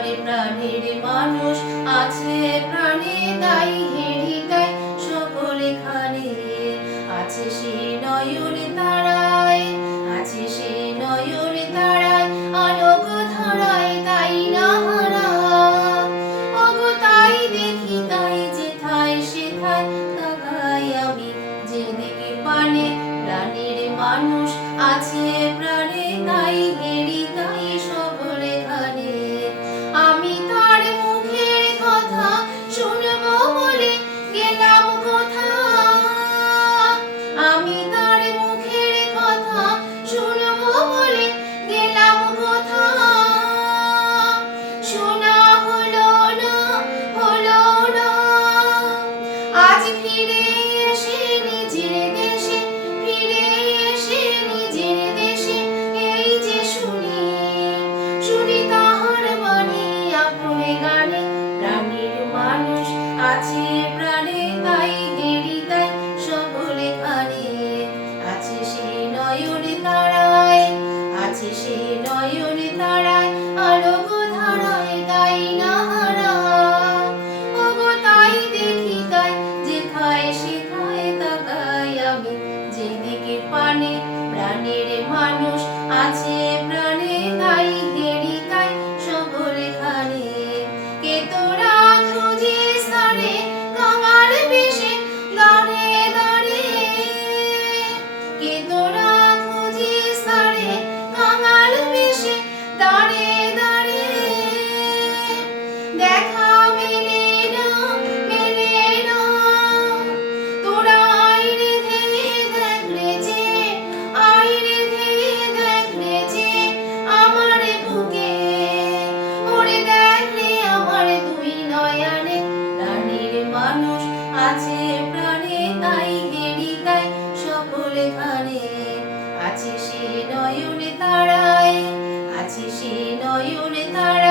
তারে প্রাণের মানুষ আছে প্রাণে তাই হেরি তাই সকলে খানে আছে সে নয়ন তারায় আছে সে নয়ন তারায় আলোক ধারায় তাই না হারা ওগো তাই দেখি তাই যেথায় সেথায় তাকাই আমি যেদিকে পানে প্রাণের মানুষ আছে প্রাণে তাই হেরি তাই সকলে খানে আমি তার মুখের কথা শুনবো বলে গেলাম কোথা আমি তার মুখের কথা শুনবো বলে গেলাম কোথা শোনা হলো না হলো না আজ ফিরে এসে নিজের দেশে ফিরে এসে নিজের দেশে এই যে শুনি শুনি তাহার বাণী আপনে গানে প্রাণের মানুষ আছে প্রাণে তাই হেরি তাই সকলে খানে আছে সে নয়ন তারায় আছে সে নয়ন তারায় আলোক ধারায় তাই না হারা ওগো তাই দেখি তাই যেথায় সেথায় তাকাই আমি যেদিকে পানে প্রাণের মানুষ আছে প্রাণে তাই হেরি তাই সকলে খানে কে তোরা খুঁজিস তারে কাঙাল বেশে দাঁড়ে দাঁড়ে কে তোরা খুঁজিস তারে কাঙাল বেশে দাঁড়ে দাঁড়ে দেখা মেলে না মেলে না তোরা আইরে ধেয়ে দেখলে যে আইরে ধেয়ে দেখলে যে আমার বুকে ওরে দেখলে আমার দুই নয়নে প্রাণের মানুষ আছে প্রাণে তাই হেরি তাই সকলে খানে আছে সে নয়ন তারায় আছে সে নয়ন তারায়